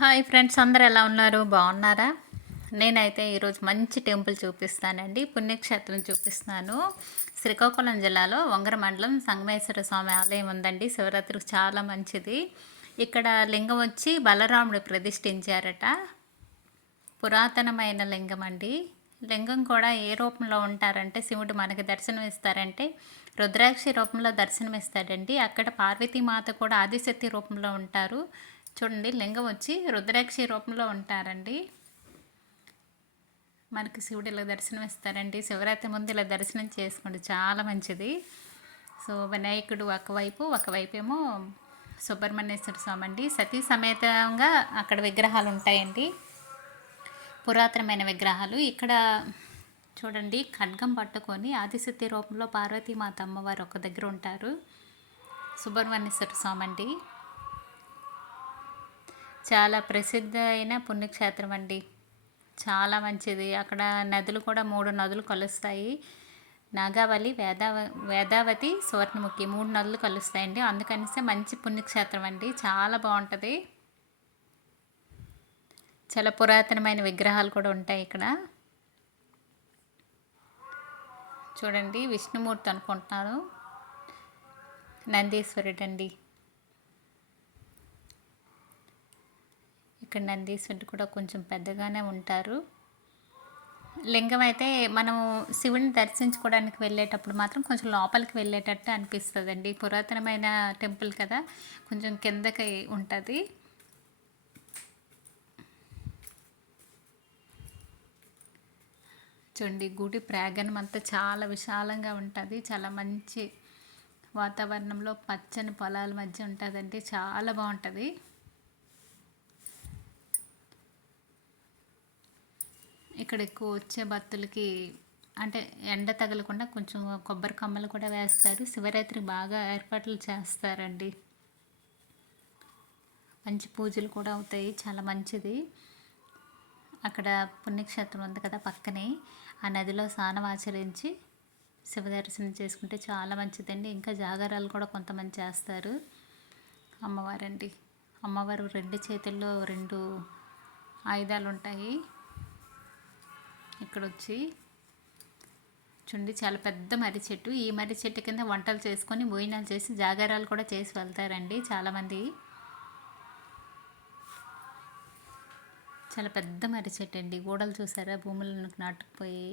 Hi friends అందరు ఎలా ఉన్నారు? బాగున్నారా? నేనైతే ఈరోజు మంచి టెంపుల్ చూపిస్తానండి. పుణ్యక్షేత్రం చూపిస్తున్నాను. శ్రీకాకుళం జిల్లాలో వంగర మండలం సంగమేశ్వర స్వామి ఆలయం ఉందండి. శివరాత్రికి చాలా మంచిది. ఇక్కడ లింగం వచ్చి బలరాముడు ప్రతిష్ఠించారట. పురాతనమైన లింగం అండి. లింగం కూడా ఏ రూపంలో ఉంటారంటే శివుడు మనకి దర్శనం ఇస్తారంటే రుద్రాక్షి రూపంలో దర్శనం ఇస్తాడండి. అక్కడ పార్వతీమాత కూడా ఆదిశక్తి రూపంలో ఉంటారు. చూడండి లింగం వచ్చి రుద్రాక్షి రూపంలో ఉంటారండి. మనకి శివుడు ఇలా దర్శనం ఇస్తారండి. శివరాత్రి ముందు ఇలా దర్శనం చేసుకోండి చాలా మంచిది. సో వినాయకుడు ఒకవైపు ఒకవైపు ఏమో సుబ్రహ్మణ్యేశ్వర స్వామి అండి. సతీ సమేతంగా అక్కడ విగ్రహాలు ఉంటాయండి. పురాతనమైన విగ్రహాలు. ఇక్కడ చూడండి ఖడ్గం పట్టుకొని ఆదిశక్తి రూపంలో పార్వతీమాత అమ్మవారు ఒక దగ్గర ఉంటారు. సుబ్రహ్మణ్యేశ్వర స్వామి అండి. చాలా ప్రసిద్ధ అయిన పుణ్యక్షేత్రం అండి. చాలా మంచిది. అక్కడ నదులు కూడా మూడు నదులు కలుస్తాయి. నాగావళి వేదావ వేదావతి సువర్ణముఖి మూడు నదులు కలుస్తాయండి. అందుకనిసే మంచి పుణ్యక్షేత్రం అండి. చాలా బాగుంటుంది. చాలా పురాతనమైన విగ్రహాలు కూడా ఉంటాయి ఇక్కడ. చూడండి విష్ణుమూర్తి అనుకుంటున్నాను నందీశ్వరుడు అండి ఇక్కడ నందీశ్వరుడు కూడా కొంచెం పెద్దగానే ఉంటారు. లింగం అయితే మనం శివుని దర్శించుకోవడానికి వెళ్ళేటప్పుడు మాత్రం కొంచెం లోపలికి వెళ్ళేటట్టు అనిపిస్తుందండి. పురాతనమైన టెంపుల్ కదా కొంచెం కిందకి ఉంటుంది. చూడండి గుడి ప్రాంగణం అంతా చాలా విశాలంగా ఉంటుంది. చాలా మంచి వాతావరణంలో పచ్చని పొలాల మధ్య ఉంటుందండి. చాలా బాగుంటుంది. ఇక్కడ ఎక్కువ వచ్చే భక్తులకి అంటే ఎండ తగలకుండా కొంచెం కొబ్బరి కమ్మలు కూడా వేస్తారు. శివరాత్రి బాగా ఏర్పాట్లు చేస్తారండి. మంచి పూజలు కూడా అవుతాయి. చాలా మంచిది. అక్కడ పుణ్యక్షేత్రం ఉంది కదా పక్కనే. ఆ నదిలో స్నానం ఆచరించి శివ దర్శనం చేసుకుంటే చాలా మంచిదండి. ఇంకా జాగారాలు కూడా కొంతమంది చేస్తారు. అమ్మవారండి. అమ్మవారు రెండు చేతుల్లో రెండు ఆయుధాలు ఉంటాయి ఇక్కడ వచ్చి చూడండి చాలా పెద్ద మర్రి చెట్టు. ఈ మర్రి చెట్టు కింద వంటలు చేసుకొని భోజనాలు చేసి జాగారాలు కూడా చేసి వెళ్తారండి చాలామంది. చాలా పెద్ద మర్రి చెట్టు అండి గోడలు చూసారా? భూములను నాటుకుపోయి.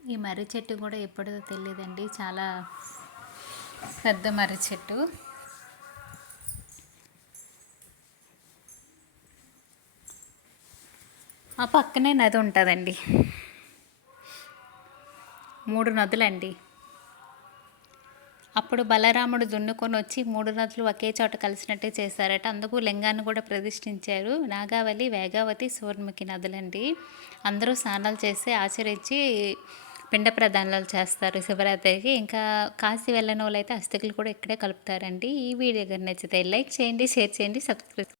ఈ మర్రి చెట్టు కూడా ఎప్పుడో తెలియదండి. చాలా పెద్ద మర్రి చెట్టు. ఆ పక్కనే నది ఉంటుందండి. మూడు నదులండి. అప్పుడు బలరాముడు దున్నుకొని వచ్చి మూడు నదులు ఒకే చోట కలిసినట్టే చేశారట. అందుకు లింగాన్ని కూడా ప్రతిష్ఠించారు. నాగావళి వేగావతి సూర్ముఖి నదులండి. అందరూ స్నానాలు చేసి ఆచరించి పిండ ప్రదానాలు చేస్తారు శివరాత్రికి. ఇంకా కాశీ వెళ్ళని వాళ్ళు అయితే అస్థికులు కూడా ఇక్కడే కలుపుతారండి. ఈ వీడియో కానీ నచ్చితే లైక్ చేయండి షేర్ చేయండి సబ్స్క్రైబ్